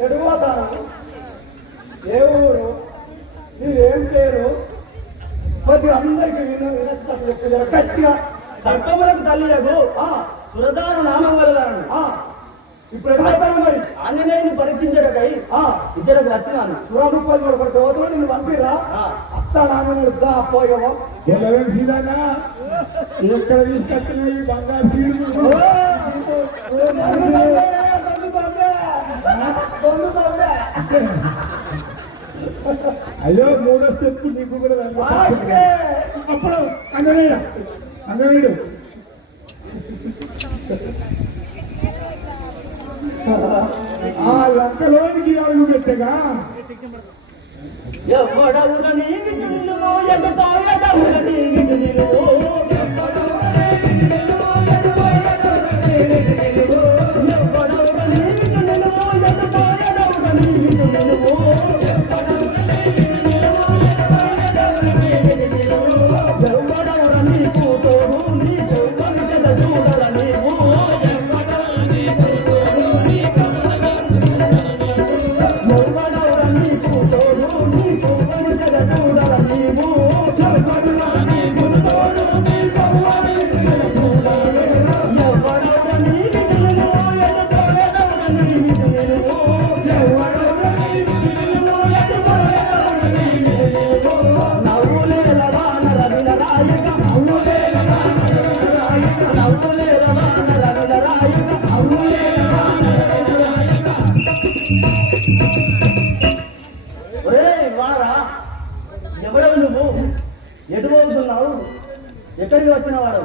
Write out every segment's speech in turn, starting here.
ఎడుగుతాను ఏ ఊరు మీరేం చేయరు ప్రతి అందరికీ విన వినస్తాను చెప్తున్నారు గట్టిగా సర్పములకు తల్లి లేదు సురదాను నామం వెళ్ళదాను ఇప్పుడు ఎక్కడ మరి ఆంజనేయుని పరీక్షించడకై ఇచ్చడకు వచ్చినాను చూడాలి కూడా కొడుకు నేను పంపిరా అత్త నామనుడు పోయావు ఇక్కడ తీసుకొచ్చిన బంగారు అయ్యో మూడో స్టెప్ నీకు కూడా అప్పుడు అంగనేడు ఆ లక్కలోనికి అడుగు పెట్టగా. ఎవడవుడ నీకు చిల్లు ఎటు నీకు చిల్లు ఎక్కడికి వచ్చిన వాడు?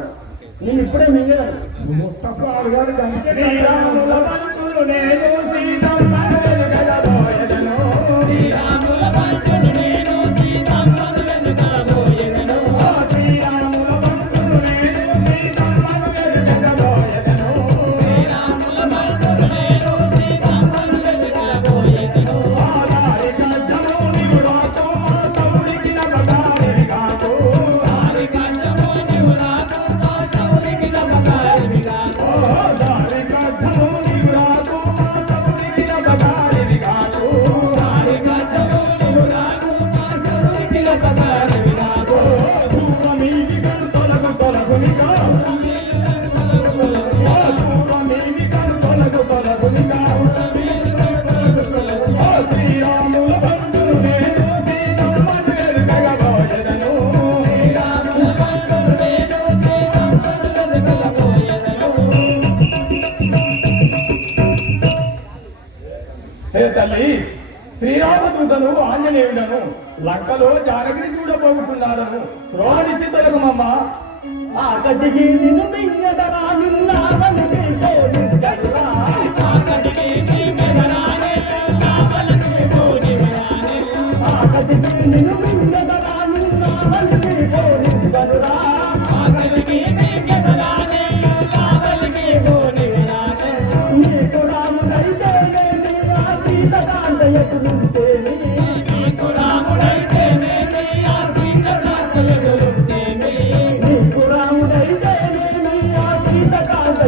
నేను ఇప్పుడే మింగేదాను ముస్తఫా అడిగారు తల్లి శ్రీరామదూతను ఆంజనేయుడను లంకలో జానగిరి చూడబోగుతున్నాడను రోహించుతలకు మమ్మ ఆకటికి నిన్ను మింగదరా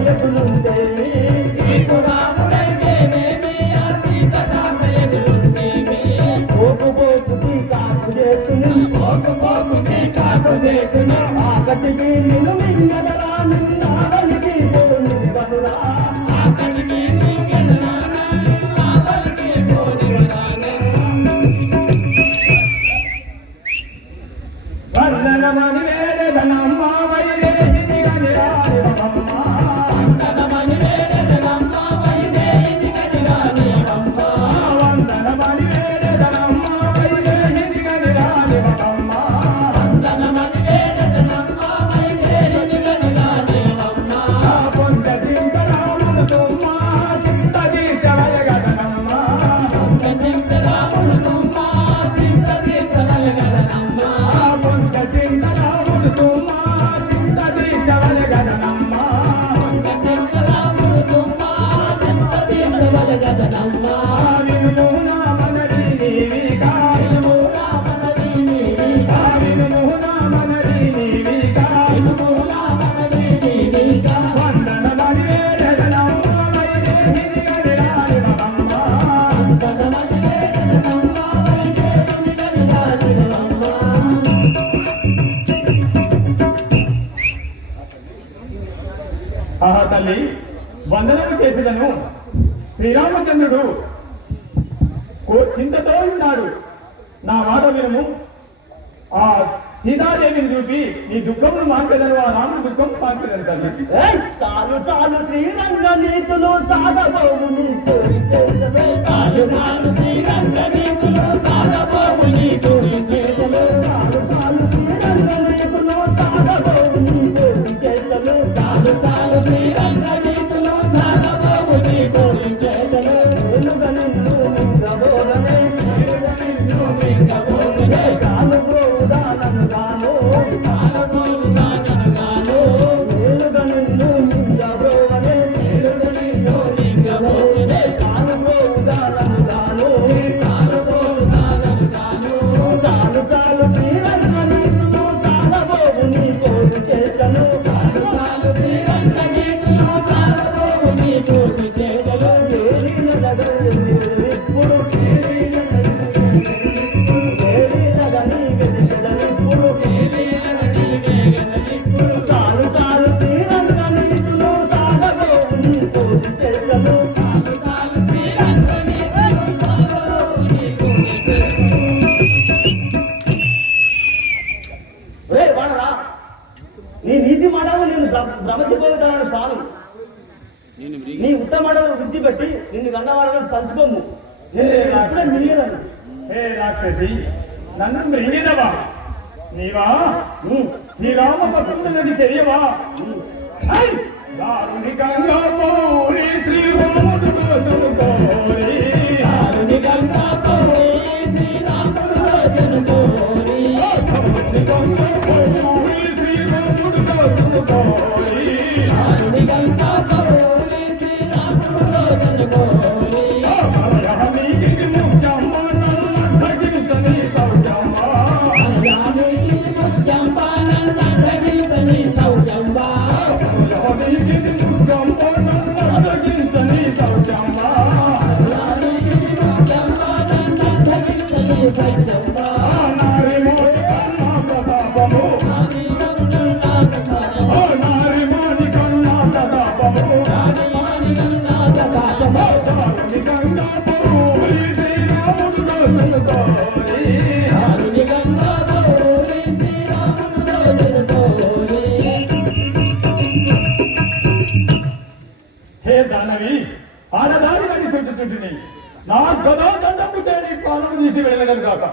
달려보는데. ఆహా తల్లి వందనము చేసేదను. శ్రీరామచంద్రుడు కో చింతతో ఉన్నాడు. నా మాట వినము. ఆ సీతాదేవిని చూపి నీ దుఃఖమును మాంకదను ఆ రాముడు దుఃఖం మాంకదను తల్లి. ఏయ్, చాలు చాలు శ్రీరంగ నీతులు నీకు చాలు చాలు శ్రీరంగ నీతులు చాలు నీ ఉత్తమ మాటలు విడిచిపెట్టి నిన్ను కన్నవాడని తలుచుకోము. నేను మిగిలేదని హే రాక్షసి నన్ను మృంగినవా నీవా? నీ రామ పట్టుకున్నది తెలియవా ఐ! దారుణికంగా పోరి శ్రీరాముడు శ్రీరాముడు పోరి down. పాలన తీసి వెళ్ళగలను కాక.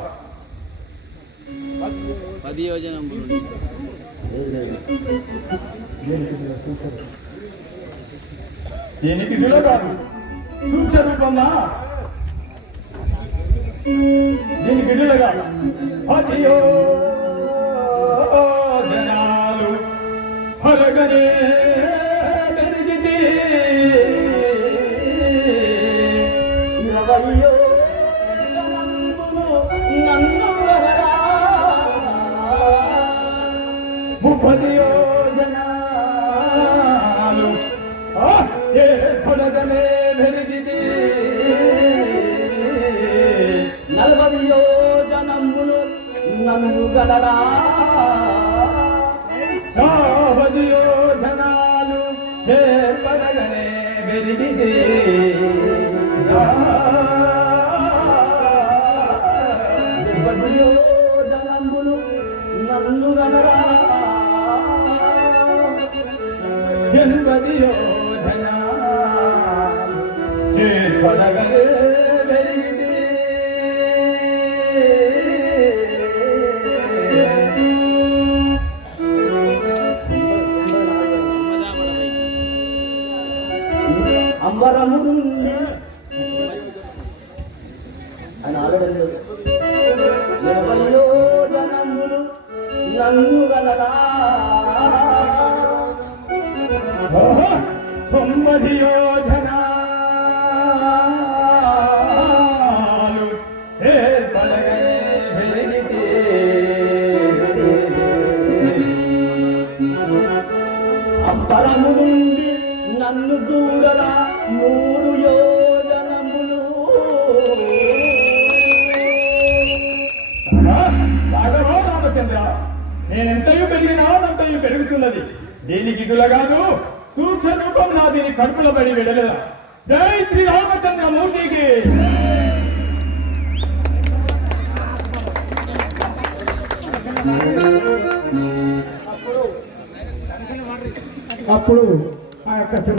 పది యోజన దీనికి విలువ కాదు? సూచ రూపంగా దీనికి విలువ కాదు? అతియో జనాలు హలగనే ముప్పది యోజనాలు ఆ, ఏ హలగనే పెరిగితే నలభై యోజనములు నన్ను గలరా యావది యోజనాలు ఏ పడగనే పెరిగితే నన్ను గలరా പ്രതിരോധന తొమ్మిది యోజన ఏ నుండి నన్ను చూడరా నూరు యోజనములు రాఘవా రామచంద్ర నేనెంతయు పెరిగినా అంతయూ పెరుగుతున్నది. దీనికి గులగాదు సూక్ష్మ రూపంలో దీని కడుపుల పడి విడలేదా జై శ్రీ రామచంద్ర మూర్తికి. అప్పుడు ఆ యొక్క